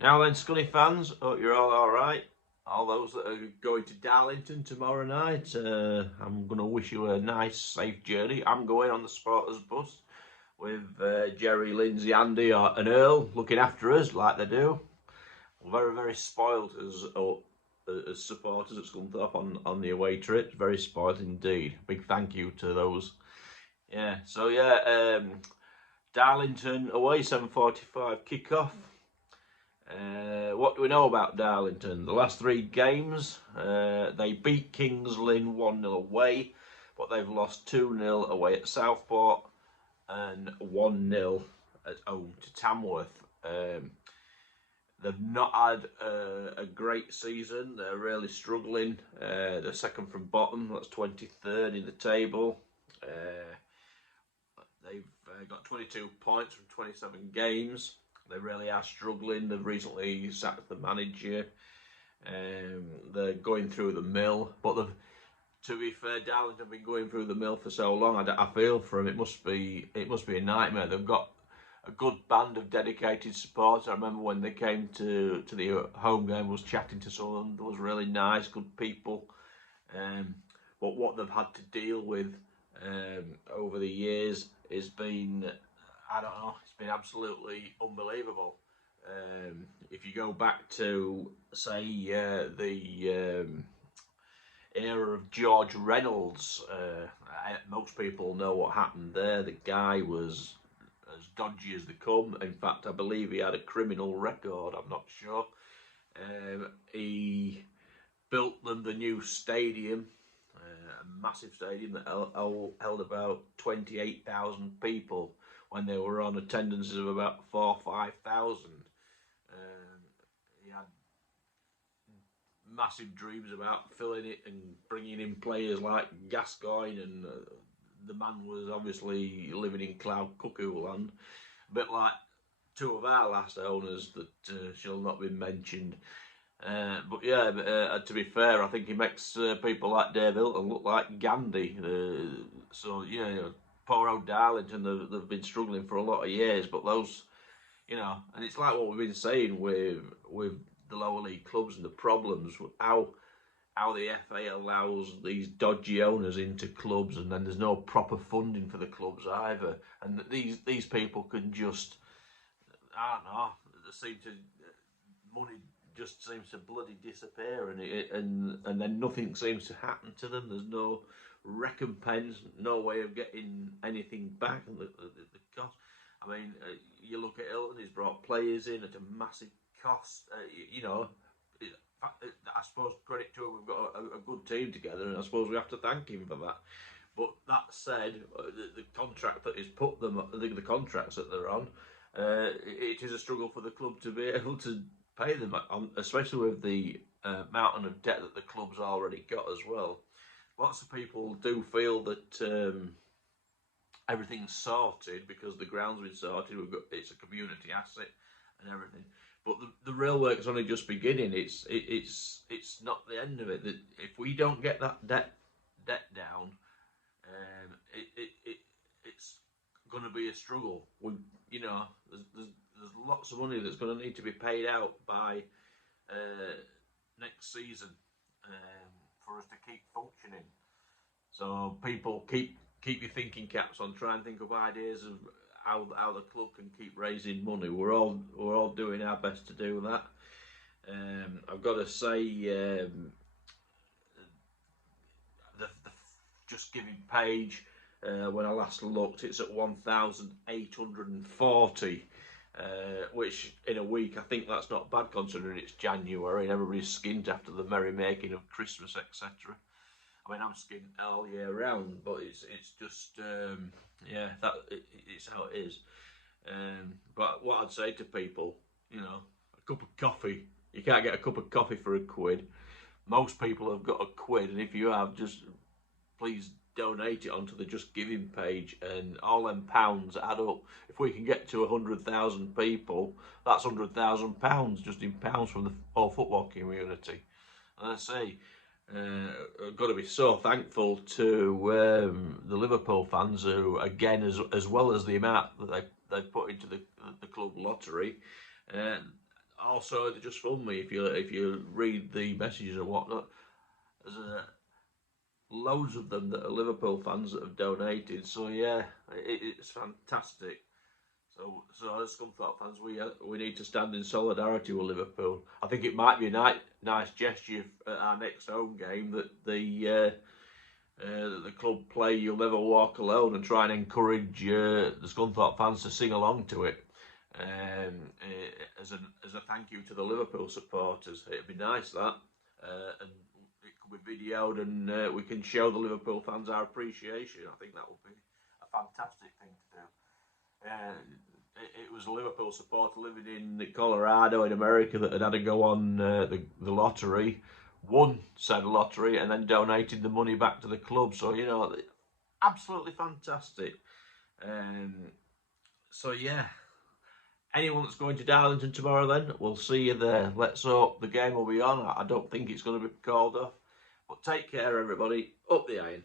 Now then, Scunny fans, hope you're all alright. All those that are going to Darlington tomorrow night, I'm going to wish you a nice, safe journey. I'm going on the supporters bus with Jerry, Lindsay, Andy, and Earl looking after us like they do. We're very, very spoiled as supporters at Scunthorpe on the away trip. Very spoiled indeed. Big thank you to those. Darlington away, 7:45 kick-off. What do we know about Darlington? The last three games, they beat Kings Lynn 1-0 away, but they've lost 2-0 away at Southport and 1-0 at home to Tamworth. They've not had a great season. They're really struggling. They're second from bottom. That's 23rd in the table. They've got 22 points from 27 games. They really are struggling. They've recently sacked the manager. They're going through the mill. But to be fair, Darlington have been going through the mill for so long. I feel for them. It must be a nightmare. They've got a good band of dedicated supporters. I remember when they came to the home game, was chatting to some of them. They was really nice, good people. But what they've had to deal with over the years has been, I don't know, it's been absolutely unbelievable. If you go back to, say, the era of George Reynolds, most people know what happened there. The guy was as dodgy as they come. In fact, I believe he had a criminal record, I'm not sure. He built them the new stadium, a massive stadium that held about 28,000 people when they were on attendances of about 4,000 or 5,000. He had massive dreams about filling it and bringing in players like Gascoigne, and the man was obviously living in cloud cuckoo land, a bit like two of our last owners that shall not be mentioned. To be fair, I think he makes people like Dave Hilton look like Gandhi. Poor old Darlington, they've been struggling for a lot of years, but those, and it's like what we've been saying with the lower league clubs and the problems, how the FA allows these dodgy owners into clubs, and then there's no proper funding for the clubs either, and that these people can just, I don't know, they seem to, money just seems to bloody disappear, and then nothing seems to happen to them. There's no recompense, no way of getting anything back, and the cost. I mean, you look at Hilton; he's brought players in at a massive cost. I suppose credit to him, we've got a good team together, and I suppose we have to thank him for that. But that said, the contract that he's put them, the contracts that they're on, it is a struggle for the club to be able to pay them, especially with the mountain of debt that the club's already got as well. Lots of people do feel that everything's sorted because the ground's been sorted. It's a community asset and everything. But the real work's only just beginning. It's not the end of it. That if we don't get that debt down, it's going to be a struggle. There's lots of money that's going to need to be paid out by next season for us to keep functioning. So people keep your thinking caps on. Try and think of ideas of how the club can keep raising money. We're all doing our best to do that. I've got to say, the Just Giving page, when I last looked, it's at 1,840, which in a week, I think that's not bad considering it's January and everybody's skint after the merrymaking of Christmas, etc. I mean, I'm skint all year round, but it's just it's how it is. But what I'd say to people, a cup of coffee. You can't get a cup of coffee for a quid. Most people have got a quid, and if you have, just please donate it onto the Just Giving page, and all them pounds add up. If we can get to 100,000 people, that's £100,000 just in pounds from the whole football community. And I say, I've got to be so thankful to the Liverpool fans who, again, as well as the amount that they put into the club lottery, also, they just phoned me. If you read the messages and whatnot, there's loads of them that are Liverpool fans that have donated. So yeah, it's fantastic. So as Scunthorpe fans, we need to stand in solidarity with Liverpool. I think it might be a nice gesture at our next home game that the club play "You'll Never Walk Alone" and try and encourage the Scunthorpe fans to sing along to it. As a thank you to the Liverpool supporters, it'd be nice that, and it could be videoed, and we can show the Liverpool fans our appreciation. I think that would be a fantastic thing to do. It was a Liverpool supporter living in Colorado in America that had to go on the lottery, won said lottery, and then donated the money back to the club. So absolutely fantastic. So yeah, anyone that's going to Darlington tomorrow, then we'll see you there. Let's hope the game will be on. I don't think it's going to be called off. But take care, everybody. Up the iron.